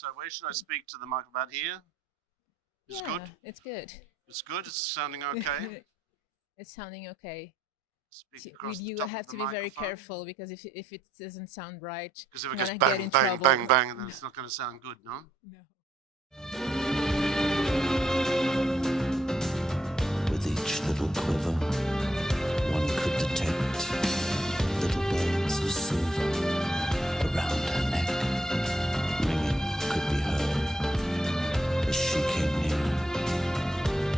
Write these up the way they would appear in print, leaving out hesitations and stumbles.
So where should I speak to the mic about here? Is Yeah, good? it's good. It's good? It's sounding okay? It's sounding okay. Speak With across the you, I top of have the to be very microphone? careful because if it doesn't sound right, Because if it I'm goes gonna get bang, in bang, trouble. bang, bang, then No. it's not going to sound good, no? No. With each little quiver, one could detect little bells of silver around her neck. Ringing could be heard as she came near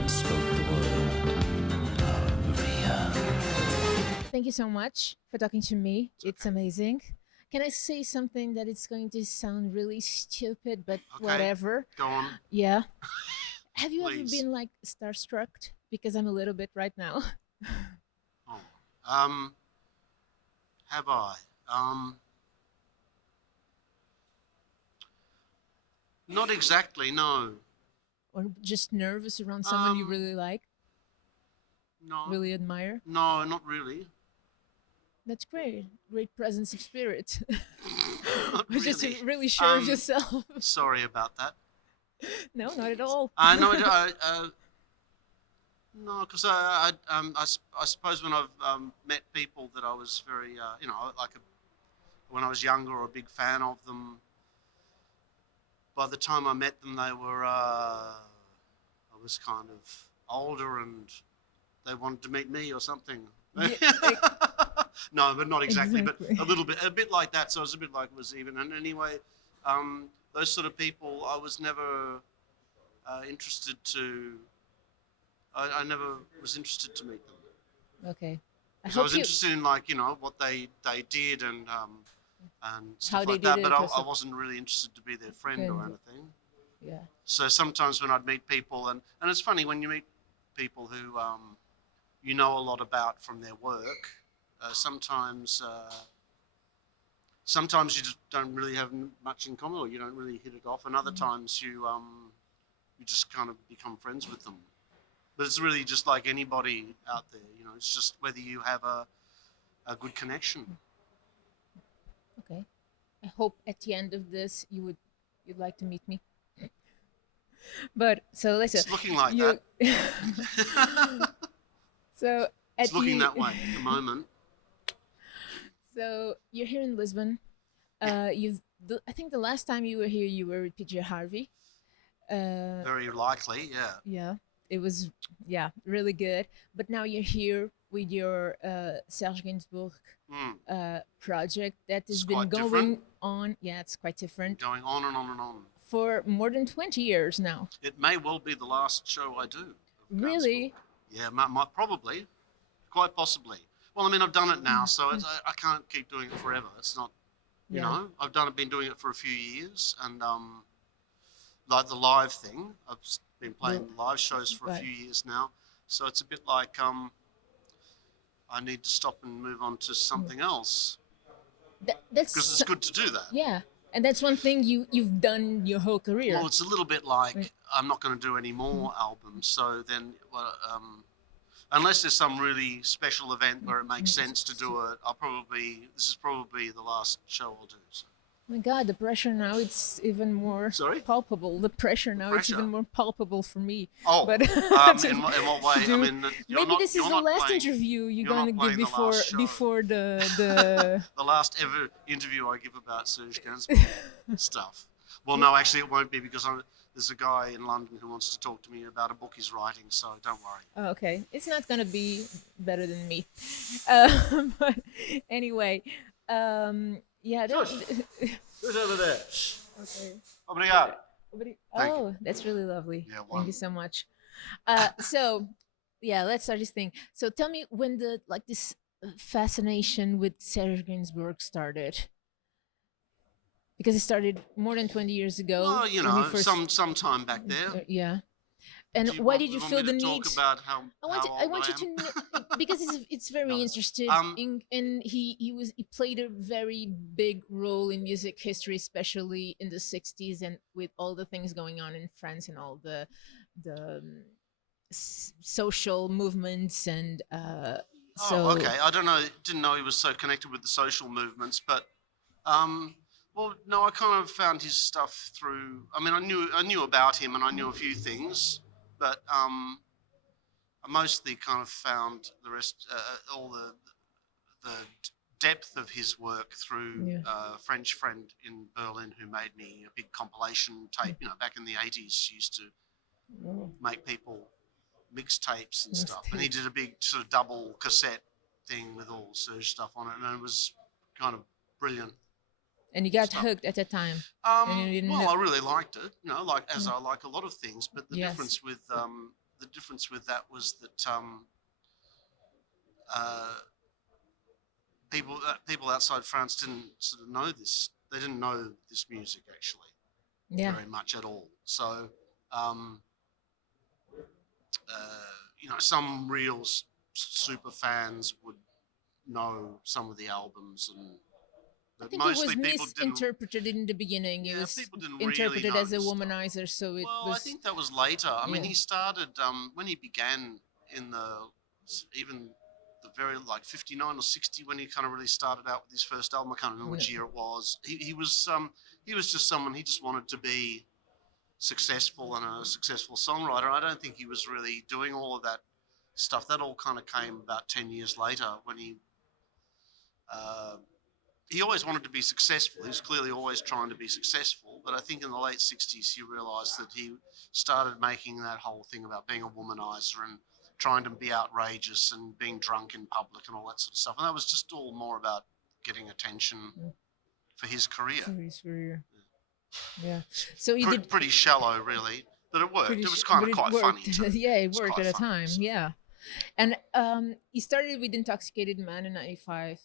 and spoke the word, Maria. Thank you so much for talking to me. It's Okay. amazing. Can I say something that it's going to sound really stupid, but Okay, whatever? go on, Yeah. Have you ever please. been like starstruck? Because I'm a little bit right now. Oh. Um, have I? Not exactly, no. Or just nervous around someone you Um, really like, no. really admire? No, not really. That's great. Great presence of spirit. Not Just really. really sure of Um, yourself. sorry about that. No, not at all. No, no, because I suppose when I've met people that I was very, when I was younger or a big fan of them, by the time I met them, they were, I was kind of older and they wanted to meet me or something. Yeah, No, but not exactly, but exactly. a bit like that. So it was a bit like it was even. And anyway, those sort of people, I was never interested to. I never was interested to meet them Okay. I because I hope was you interested in like what they did and how stuff they like did that. it But or I wasn't really interested to be their friend or something. anything. Yeah. So sometimes when I'd meet people, and it's funny when you meet people who you know a lot about from their work. Sometimes sometimes you just don't really have much in common, or you don't really hit it off, and other times you just kind of become friends with them. But it's really just like anybody out there, It's just whether you have a good connection. Okay. I hope at the end of this you'd like to meet me. But so listen, It's looking like you that. so It's at looking the that way at the moment. so you're here in Lisbon. I think the last time you were here you were with PJ Harvey. Very likely, yeah. Yeah, it was yeah really good. But now you're here with your Serge Gainsbourg Mm. project that It's has been quite different. going on. Yeah, it's quite different Going on and on and on. for more than 20 years now. It may well be the last show I do of Gainsbourg. Really? Yeah, probably, quite possibly. Well, I mean, I've done it now, so I can't keep doing it forever. It's not, Yeah. I've been doing it for a few years, and like the live thing, I've been playing live shows for a Right. few years now, so it's a bit like I need to stop and move on to something else That's because it's good to do that. yeah, and that's one thing you've done your whole career. Well, it's a little bit like Right. I'm not going to do any more albums, so then, unless there's some really special event where it makes sense to do it, this is probably the last show I'll do. So. Oh my God, the pressure now it's even more Sorry? palpable. The pressure now it's pressure? even more palpable for me. Oh, But in what way? do- I mean, maybe this is you're the not last playing, interview you're you're gonna not give playing the last show. before the the last ever interview I give about Serge Gainsbourg stuff. Well, no, actually, it won't be because there's a guy in London who wants to talk to me about a book he's writing, so don't worry. Oh, okay, it's not gonna be better than me. But anyway, yeah. Who's over there? Okay. Obrigado. Thank Oh, that's really lovely. Yeah, Thank you so much. So, yeah, let's start this thing. So, tell me when this fascination with Serge Gainsbourg started, because it started more than 20 years ago. Well, when you first, some time back there. yeah. And Do you why want- did you want feel me the to need? talk about how I want you old to am? know because it's very No. interesting, and he played a very big role in music history, especially in the 60s, and with all the things going on in France and all the social movements and so Oh, okay. I don't know. Didn't know he was so connected with the social movements, but um, Well, no, I kind of found his stuff through. I mean, I knew about him, and I knew a few things, but I mostly kind of found the rest, all the depth of his work through Yeah. a French friend in Berlin who made me a big compilation tape. You know, back in the 80s, she used to Oh, make people mixtapes and stuff, and he Mixtapes. did a big sort of double cassette thing with all Serge stuff on it, and it was kind of brilliant. and you got Stuff. hooked at the time. And you didn't Well, know. I really liked it, you know, like as Mm. I like a lot of things. But the Yes. difference with that was that uh, people outside France didn't sort of know this. They didn't know this music actually Yeah. very much at all. So, you know, some real super fans would know some of the albums, and I but think it was mostly people didn't. misinterpreted in the beginning. It Yeah, was people didn't really interpreted know as a his stuff. womanizer, so it Well, was. I think that was later. I mean, Yeah. he started when he began in even the very like 59 or 60 when he kind of really started out with his first album. I can't remember which Yeah. year it was. He was just someone, he just wanted to be successful and a successful songwriter. I don't think he was really doing all of that stuff. That all kind of came about 10 years later when uh, he always wanted to be successful. He was clearly always trying to be successful. But I think in the late 60s, he realised that he started making that whole thing about being a womanizer and trying to be outrageous and being drunk in public and all that sort of stuff. And that was just all more about getting attention for his career. For his career. Yeah. So he did. Pretty shallow, really. But it worked. Pretty It was sh- kind but of it quite funny. worked. Too. Yeah, it was worked quite at a funny, time. so. Yeah. And he started with Intoxicated Man in '95.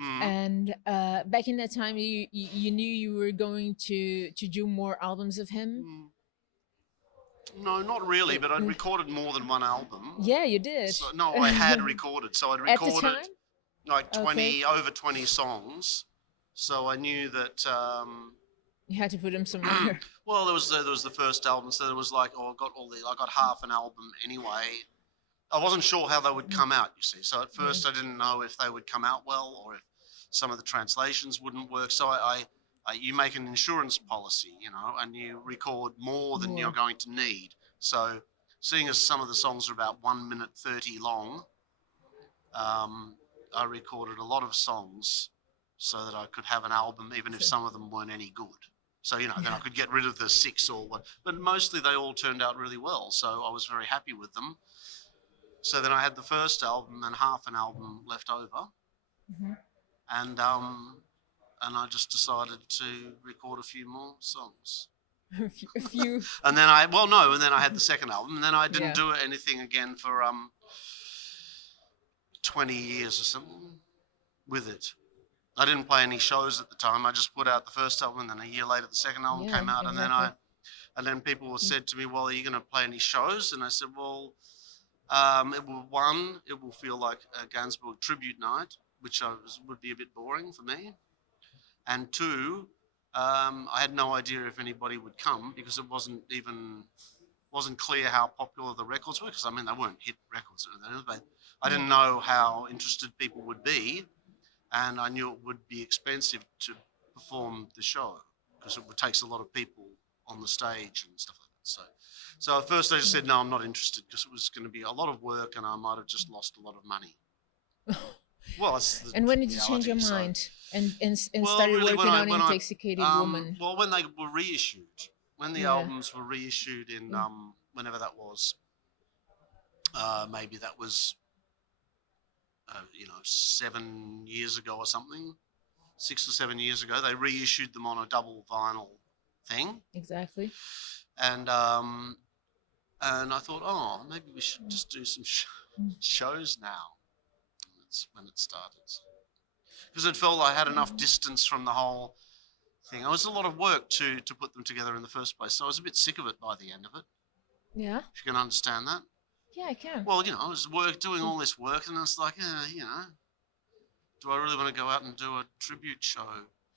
Mm. And back in that time, you knew you were going to do more albums of him. No, not really, but I'd recorded more than one album. Yeah, you did. So, no, I had recorded. So I'd At the recorded time? like 20, Okay. over 20 songs. So I knew that. You had to put them somewhere. Well, there was the first album, so there was like, oh, I got half an album anyway. I wasn't sure how they would come out, you see. So at first I didn't know if they would come out well or if some of the translations wouldn't work. So you make an insurance policy, you know, and you record more than you're going to need. So seeing as some of the songs are about 1 minute 30 long, I recorded a lot of songs so that I could have an album, even if some of them weren't any good. So, you know, then I could get rid of the 6 or what. But mostly they all turned out really well. So I was very happy with them. So then I had the first album and half an album left over. And I just decided to record a few more songs. a few. And then I had the second album, and then I didn't do anything again for 20 years or something with it. I didn't play any shows at the time. I just put out the first album, and then a year later the second album came out, exactly. and then people said to me, "Well, are you going to play any shows?" And I said, "Well, it will feel like a Gainsbourg tribute night, which would be a bit boring for me. And 2, I had no idea if anybody would come because it wasn't clear how popular the records were. Because I mean, they weren't hit records, but I didn't know how interested people would be, and I knew it would be expensive to perform the show because it takes a lot of people on the stage and stuff like that. So at first I just said, no, I'm not interested because it was going to be a lot of work and I might have just lost a lot of money. Well, and when did you change your mind and started really working on Intoxicated Woman? Well, when they were reissued, when the albums were reissued in whenever that was, maybe that was 7 years ago or something, 6 or 7 years ago, they reissued them on a double vinyl thing. Exactly. And I thought, oh, maybe we should just do some shows now. That's when it started. Because it felt I had enough distance from the whole thing. It was a lot of work to put them together in the first place. So I was a bit sick of it by the end of it. Yeah. If you can understand that. Yeah, I can. Well, I was doing all this work, and it's like, do I really want to go out and do a tribute show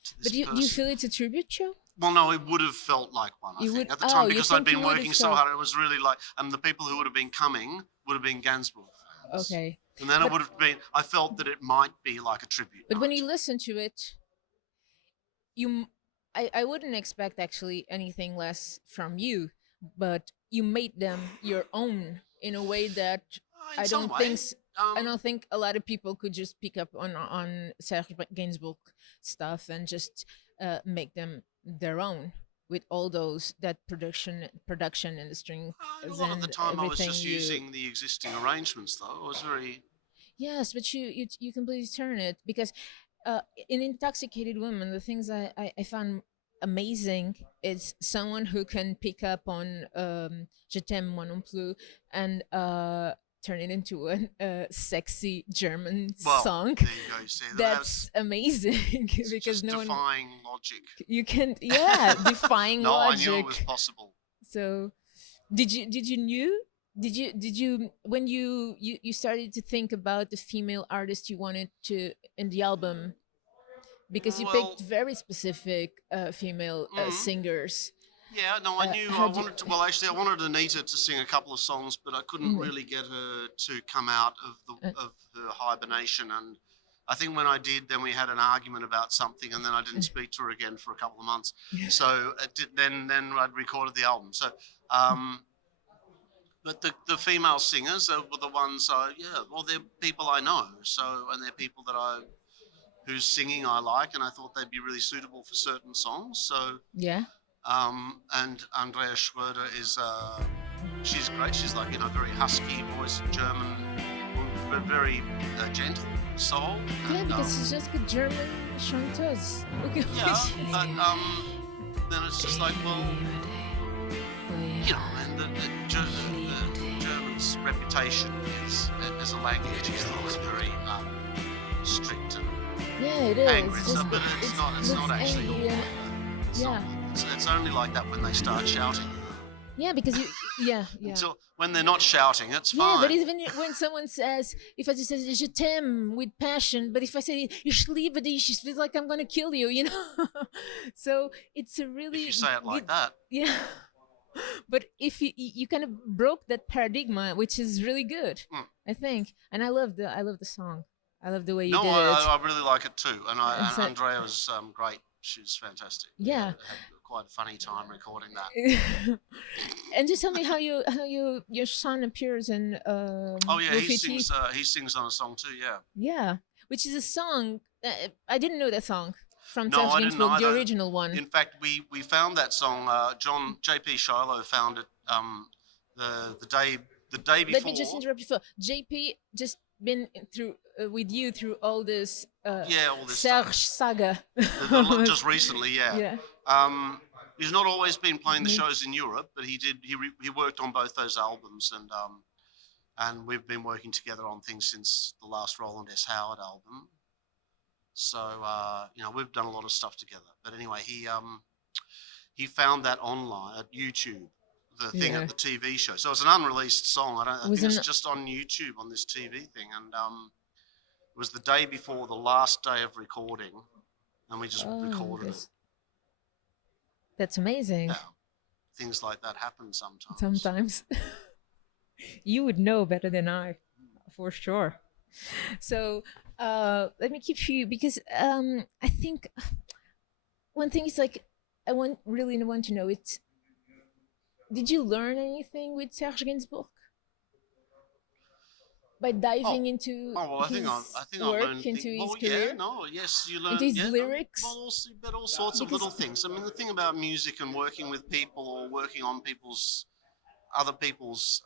to this person? But do you feel it's a tribute show? Well, no, it would have felt like one, I think, at the time, because I'd been working so hard. It was really like, and the people who would have been coming would have been Gainsbourg fans. Okay. And then it would have been, I felt that it might be like a tribute. But when you listen to it, I wouldn't expect actually anything less from you, but you made them your own in a way that In I some don't way, think I don't think a lot of people could just pick up on Serge Gainsbourg stuff and just make them their own with all those that production and the strings a lot of the and time I was everything just you. using the existing arrangements, though. I was very. Yes, but you completely turn it because in Intoxicated Woman, the things I found amazing is someone who can pick up on Je t'aime moi non plus and turn it into a sexy German Well, song. there you go. You see, That's amazing because just no one defying logic. you can defying No, logic. I knew it was possible. So did you when you started to think about the female artist you wanted to in the album, because you Well, picked very specific female singers. Yeah, no, I knew I how'd you- wanted to. Well, actually, I wanted Anita to sing a couple of songs, but I couldn't really get her to come out of of her hibernation. And I think when I did, then we had an argument about something, and then I didn't speak to her again for a couple of months. So then I'd recorded the album. So, but the female singers were the ones. Well, they're people I know. So, and they're people that whose singing I like, and I thought they'd be really suitable for certain songs. So. Yeah. And Andrea Schroeder is, she's great. She's like, very husky voice, German, but very gentle soul. Yeah, And, because she's just a German chanteuse. Okay. yeah, but then it's just like, well, and the German's reputation is as a language is always very strict and Yeah, it is. angry. So, but it's not actually all. angry, It's yeah. not. It's only like that when they start shouting. Yeah, because you. Yeah. Until when they're not shouting, it's Yeah, fine. but even when someone says, if I just say "je t'aime" with passion, but if I say "ich liebe dich," it's like I'm gonna kill you, So it's a really. If you say it like that. Yeah. But if you kind of broke that paradigm, which is really good, I think, and I love the song. I love the way you did it. I really like it too, and So- Andrea was great. She's fantastic. Yeah. Had quite a funny time recording that. And just tell me how your son appears in. Oh yeah, Wolfie Teeth. he sings on a song too. Yeah. Yeah, which is a song. I didn't know that song from No, Serge I didn't Gainsbourg, the either. original one. In fact, we found that song. JP Shiloh found it the day before. Let me just interrupt you. JP just been through with you through all this. All this Serge stuff. saga. Just recently, yeah. Yeah. He's not always been playing the shows in Europe, but he did. He worked on both those albums, and we've been working together on things since the last Roland S. Howard album. So we've done a lot of stuff together. But anyway, he found that online at YouTube, the thing at the TV show. So it's an unreleased song. I think it's just on YouTube on this TV thing, and it was the day before the last day of recording, and we just recorded it. That's amazing. Yeah, things like that happen sometimes. Sometimes. You would know better than I, for sure. So let me keep you, because I think one thing is like I really want to know, it's, did you learn anything with Serge Gainsbourg by diving into I think his I work, learned into his career? You learn into his lyrics? but all sorts of Because- little things. I mean, the thing about music and working with people or working on other people's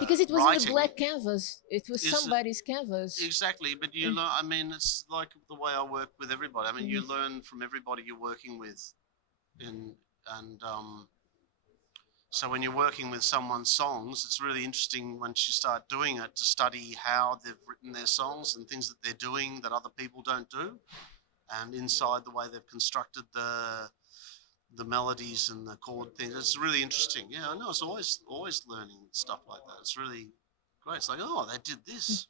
Because it wasn't writing, a black canvas, it was is- somebody's canvas. Exactly, but you learn. I mean, it's like the way I work with everybody. I mean, you learn from everybody you're working with, so when you're working with someone's songs, it's really interesting once you start doing it to study how they've written their songs and things that they're doing that other people don't do, and inside the way they've constructed the melodies and the chord things. It's really interesting. Yeah, I know. It's always learning stuff like that. It's really great. It's like, oh, they did this.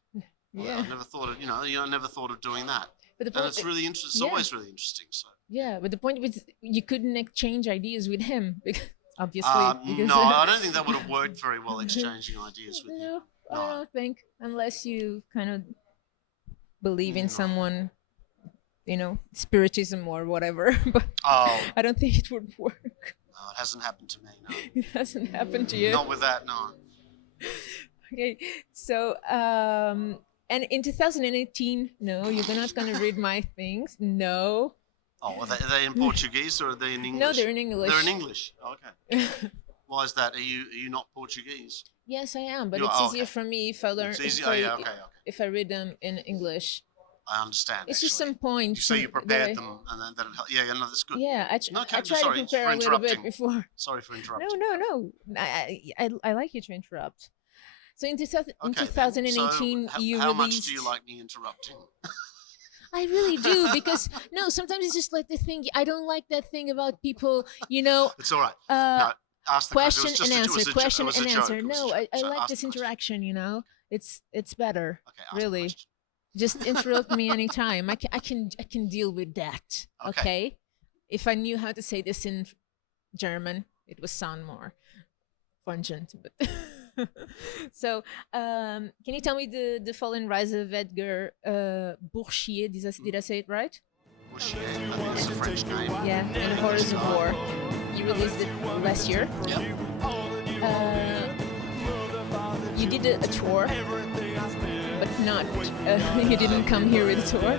Yeah. I never thought of, I never thought of doing that. But the And point, it's really interesting. It's yeah. always really interesting. So. yeah, but the point was you couldn't exchange ideas with him, because obviously. Because, No, I don't think that would have worked very well exchanging ideas with No, him. I don't think, unless you kind of believe in No. someone you know, spiritism or whatever. But Oh, I don't think it would work. no, it hasn't happened to me. No, It hasn't happened to you. not with that. No. Okay, so and in 2018, no, you're not gonna read my things. No, Oh, are they in Portuguese or are they in English? no, they're in English. They're in English. Okay. Why is that? Are you not Portuguese? Yes, I am, but You it's are, easier okay. for me if I learn. It's easy. If Oh, I, yeah. Okay. Okay. if I read them in English. I understand. It's just actually. some points. So you that prepared I- them, and then that'll help. Yeah, no, that's good. Yeah, No, okay, I try sorry to prepare for a little bit interrupting. before. Sorry for No, interrupting. no. I like you to interrupt. So in, 2000, in Okay, then. 2018, So you how released. much do you like me interrupting? I really do, because no, sometimes it's just like the thing. I don't like that thing about people, you know. It's all right. Uh, No, ask the question question. and answer, question and answer. It was a No, joke. I So like ask this the question. interaction. You know, it's better. Okay, ask the Really. question. Just interrupt me anytime. I can deal with that. Okay. Okay. If I knew how to say this in German, it would sound more pungent. But so, can you tell me the fallen rise of Edgar Bourchier? Did I say it right? Bouchier, I think it's a French name. Yeah, and Horrors of War. You released it last year. Yep. You did a tour, but not. You didn't come here with a tour.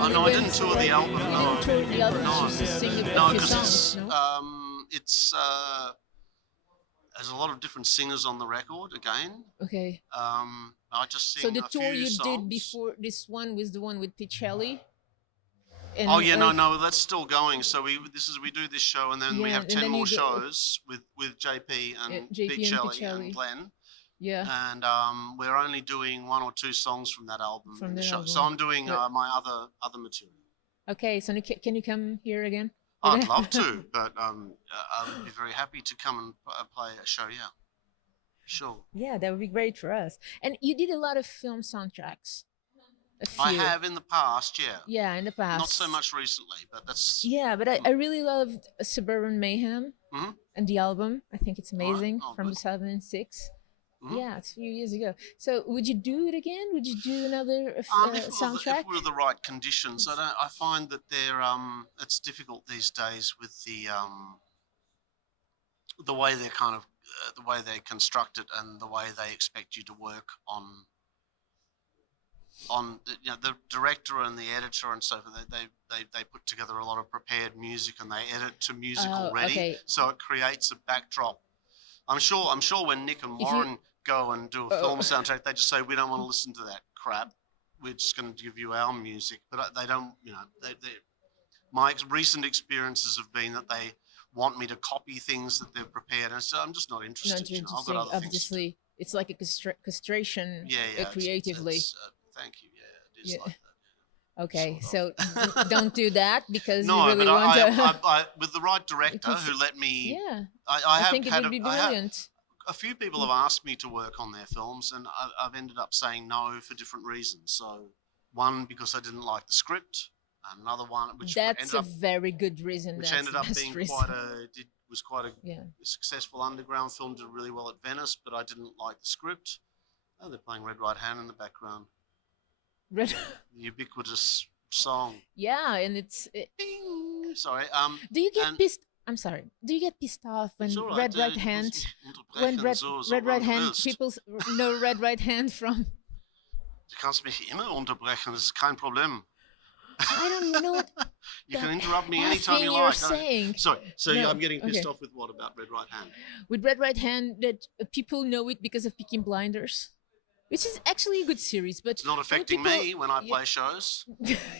Oh no, I didn't tour the album. You No, didn't tour the album. no, You just sing a no, few because songs. it's there's a lot of different singers on the record. Again, Okay. I just sing So the a tour few you songs. did before this one was the one with Picelli. And, Oh yeah, no, that's still going. So we do this show, and then we Yeah, have and 10 then more you do- shows with JP and JP and Picelli Picelli. and Glenn, Yeah. and we're only doing 1 or 2 songs from that album From in the that show. So album. I'm doing But- my other material. Okay. So can you come here again? I'd love to, but I'd be very happy to come and play a show. Yeah, sure. Yeah, that would be great for us. And you did a lot of film soundtracks. A few. I have in the past, yeah. Yeah, in the past. Not so much recently, but that's Yeah, but I really loved Suburban Mayhem Mhm. and the album. I think it's All right. amazing Oh, from good. 2006. Mhm. Yeah, it's a few years ago. So would you do it again? Would you do another If soundtrack? it were the right conditions, I find that it's difficult these days with the way they're kind of the way they're constructed and the way they expect you to work on the director and the editor and so forth. They put together a lot of prepared music and they edit to music Oh, already, okay. so it creates a backdrop. I'm sure when Nick and If you- Warren go and do a film soundtrack, they just say we don't want to listen to that crap. We're just going to give you our music, but they don't. My recent experiences have been that they want me to copy things that they've prepared, and so I'm just not interested. Not I've got interesting. other things. To do. Obviously, it's like a castration Yeah. creatively. Thank you. Yeah, it is Yeah. like that. Okay, sort so don't do that because No, you really but want to. I with the right director Because- who let me. Yeah, I I have think it had would be I have- brilliant. a few people have asked me to work on their films, and I've ended up saying no for different reasons. So, one because I didn't like the script, and another one which That's ended a up very good reason. which That's ended the up best being reason. quite a Yeah. successful underground film. Did really well at Venice, but I didn't like the script. Oh, they're playing Red Right Hand in the background. Red. The ubiquitous song. Yeah, and Bing! Sorry. do you get and- pissed? I'm sorry. Do you get pissed off when It's all Red right, Right Hand? unterbrechen, When so Red Right wann du Hand willst. people know Red Right Hand from? Du kannst mich immer unterbrechen, das ist kein Problem. I don't know what You the can interrupt me effing anytime you you're like. saying. Sorry, so No, I'm getting pissed okay. off with what about Red Right Hand? With Red Right Hand, that people know it because of Peaky Blinders, which is actually a good series, but It's not when affecting people- me when I Yeah. play shows.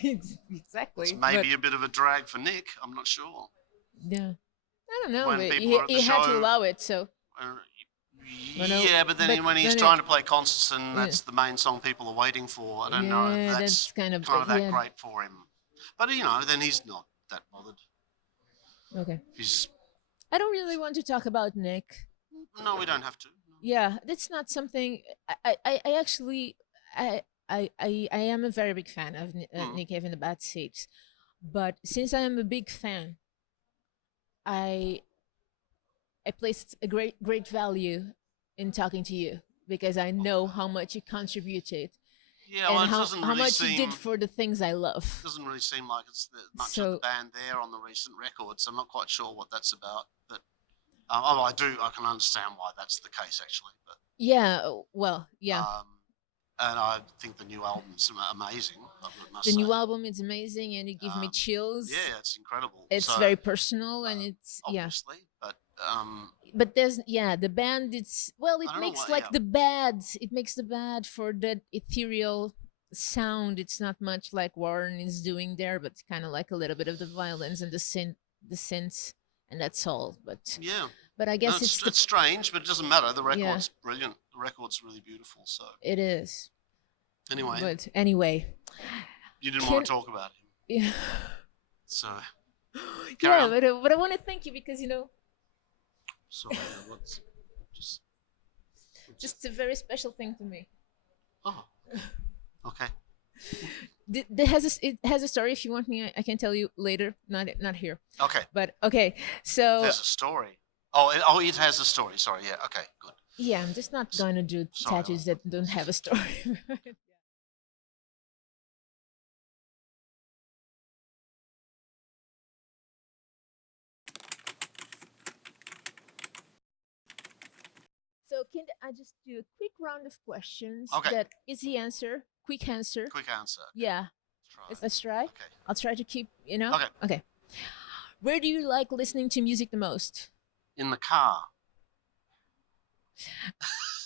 Exactly. It's maybe a bit of a drag for Nick. I'm not sure. but, yeah, I don't know. when but people are at he the had to show- allow it, so Uh, I know, yeah, but then but when he's then trying to play concerts and Yeah. that's the main song people are waiting for, I don't know yeah, if that's kind of that yeah. great for him. But then he's not that bothered. Okay, He's I don't really want to talk about Nick. no, we don't have to. Yeah, that's not something. I actually I am a very big fan of Nick Cave and the Bad Seeds, but since I am a big fan, I placed a great value in talking to you because I know how much you contributed Yeah, well, and it doesn't how really much seem. you did for the things I love. Doesn't really seem like it's much of So the band there on the recent records. I'm not quite sure what that's about, but I can understand why that's the case actually. But yeah, well, yeah. And I think the new album's amazing. I must The say. new album is amazing, and it gives me chills. Yeah, it's incredible. It's So, very personal, and it's obviously, but But there's the band. It's well, it I don't know makes what- like yeah. the bad. It makes the bad for that ethereal sound. It's not much like Warren is doing there, but kind of like a little bit of the violins and the synths, and that's all. But yeah, I no, guess it's strange, but it doesn't matter. The Yeah. record's brilliant. The record's really beautiful. So it is. anyway, But anyway, you didn't want to talk about him, yeah, so carry yeah. on. But I want to thank you because Sorry, what's just a very special thing to me. oh, okay. It has a story. If you want me, I can tell you later. Not here. Okay, But okay, so there's a story. Oh, it has a story. Sorry, yeah. Okay, good. yeah, I'm just not going to do Sorry, tattoos that don't have a story. So can I just do a quick round of questions? Okay. That easy answer, quick answer. Quick answer. Yeah, Try. let's try. Okay. I'll try to keep. Okay. Okay. Where do you like listening to music the most? In the car.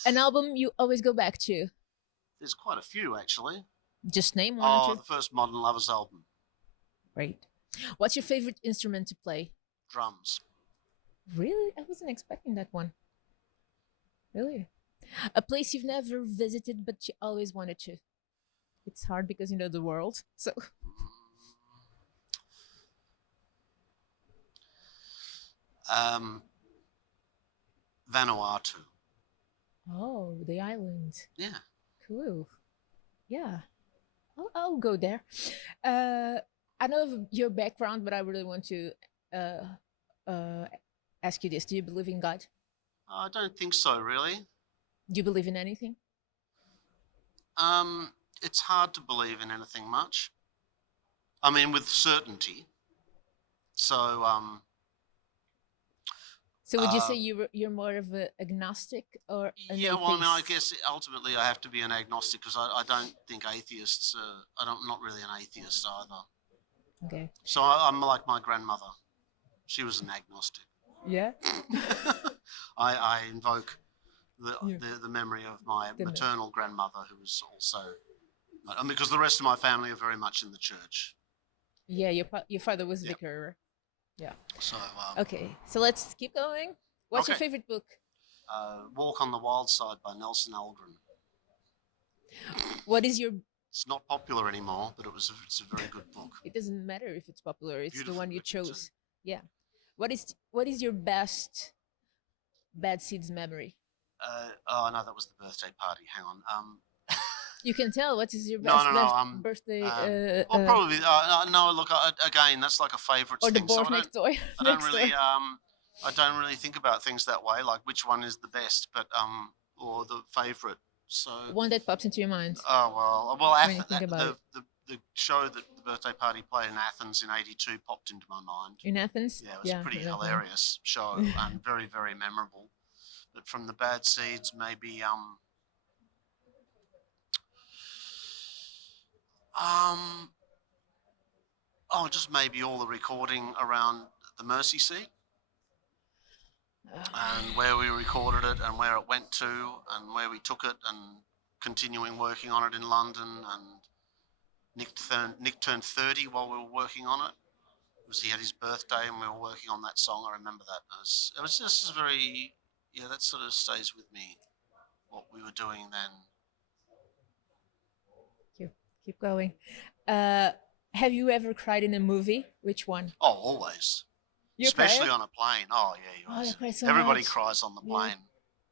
An album you always go back to? There's quite a few actually. Just name one or Oh, two. the first Modern Lovers album. Great. What's your favorite instrument to play? Drums. Really? I wasn't expecting that one. Really? A place you've never visited but you always wanted to? It's hard because the world. So Vanuatu. oh, the island. Yeah. Cool. Yeah. I'll go there. I know of your background, but I really want to ask you this. Do you believe in God? I don't think so, really. Do you believe in anything? It's hard to believe in anything much. I mean, with certainty. So, So would you say you're more of an agnostic or an yeah, well, I mean, I atheist? guess ultimately I have to be an agnostic because I don't think atheists, I'm not really an atheist either. Okay. So I'm like my grandmother. She was an agnostic. Yeah. I invoke Yeah. the memory of my The maternal grandmother, who was also, because the rest of my family are very much in the church. Yeah. Your father was Yeah. vicar. Yeah. So, Okay. So let's keep going. What's your Okay. favorite book? Walk on the Wild Side by Nelson Algren. What is your? It's not popular anymore, but it's a very good book. It doesn't matter if it's popular. It's the Beautiful one you book, too. chose. Yeah. What is your best Bad Seeds memory? Oh no, that was the birthday party. Hang on. You can tell. What is your No, best no, no, birthday? Well, probably no. Look, again, that's like a favourites or the thing. So board next door. I don't really I don't really think about things that way, like which one is the best, but or the favourite. So One that pops into your mind. well, When you think about the show that the birthday party played in Athens in '82 popped into my mind. In Athens. Yeah, it was a pretty in Athens. hilarious show and very, very memorable. But from the Bad Seeds, maybe just maybe all the recording around the Mercy Seat and where we recorded it and where it went to and where we took it and continuing working on it in London. And Nick turned 30 while we were working on it. He had his birthday and we were working on that song. I remember that. It was just very, yeah, that sort of stays with me, what we were doing then. Keep going. Have you ever cried in a movie? Which one? Oh, always. You Especially cry? on a plane. Oh, yeah, you Oh, always. you cry so Everybody much. cries on the Yeah. plane.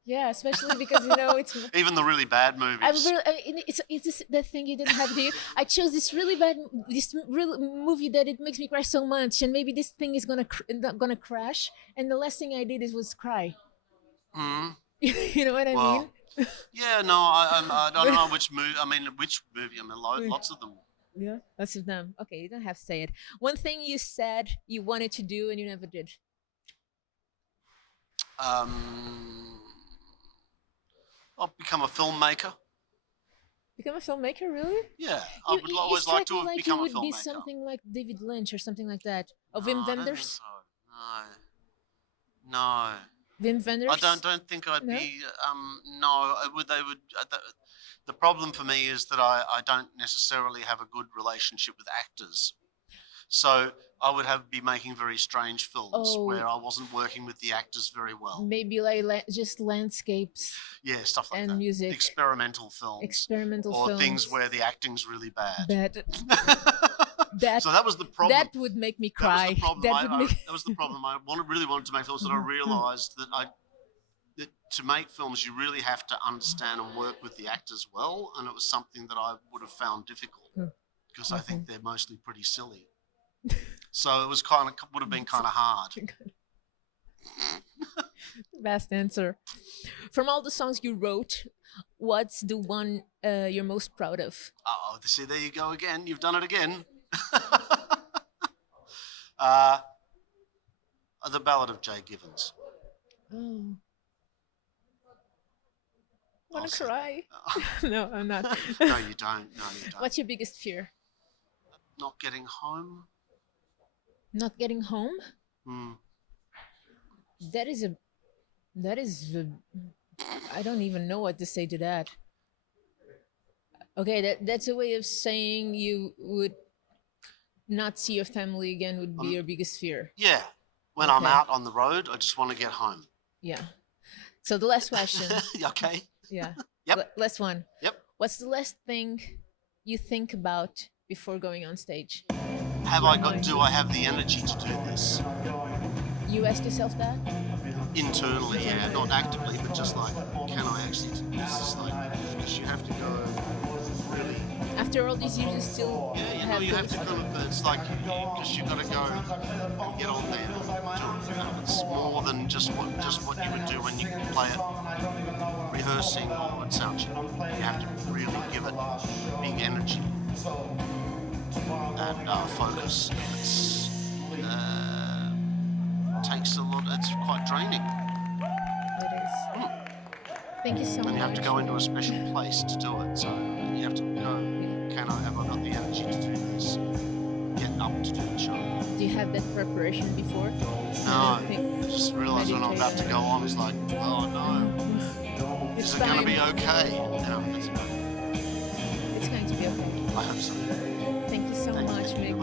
Yeah, especially because it's. Even the really bad movies. It's just that thing you didn't have to. I chose this really bad, movie that it makes me cry so much, and maybe this thing is gonna crash. And the last thing I did was cry. Mhm. You know what I Well, mean? Yeah, no, I don't know which movie. I mean, which movie? I mean, lots of them. Yeah, lots of them. Okay, you don't have to say it. One thing you said you wanted to do and you never did. I'll become a filmmaker. Become a filmmaker, really? Yeah, I would always like to have become a you would be filmmaker. something like David Lynch or something like that. Or No, Wim I don't think Wenders. so. No. Wim Wenders. I don't think I'd No? be. No, they would. The problem for me is that I don't necessarily have a good relationship with actors. So I would be making very strange films where I wasn't working with the actors very well. Maybe like just landscapes. Yeah, stuff like and that. music. Experimental films. Or films. Things where the acting's really bad. So that was the problem. That would make me cry. That was the problem. I really wanted to make films, but I realised that to make films you really have to understand and work with the actors well, and it was something that I would have found difficult because I think they're mostly pretty silly. So it was would have been kind of hard. Best answer. From all the songs you wrote, what's the one you're most proud of? Oh, see, there you go again. You've done it again. The Ballad of Jay Givens. Oh. Want to cry? No, I'm not. No, you don't. What's your biggest fear? Not getting home. Not getting home? That is I don't even know what to say to that. Okay, that's a way of saying you would not see your family again would be your biggest fear. Yeah. When I'm out on the road, I just want to get home. Yeah. So the last question. Okay. Yeah. Yep. Last one. Yep. What's the last thing you think about before going on stage? Do I have the energy to do this? You ask yourself that? Internally, yeah. Not actively, but just like, can I actually do this? Is like, because you have to go really... After all these years, you still you have to kind of, it's like, because you've got to go and get on there and do it. It's more than just what you would do when you play it rehearsing or at sound check. You have to really give it big energy and focus. It takes a lot, it's quite draining. It is. Thank you so much. And you have to go into a special place to do it, so you have to go, have I got the energy to do this? Get up to do the show. Do you have that preparation before? No, I just realised when I'm about to go on, it's like, oh no, is it going to be okay? No, it's going to be okay. I hope so. Thank you so much, Mick.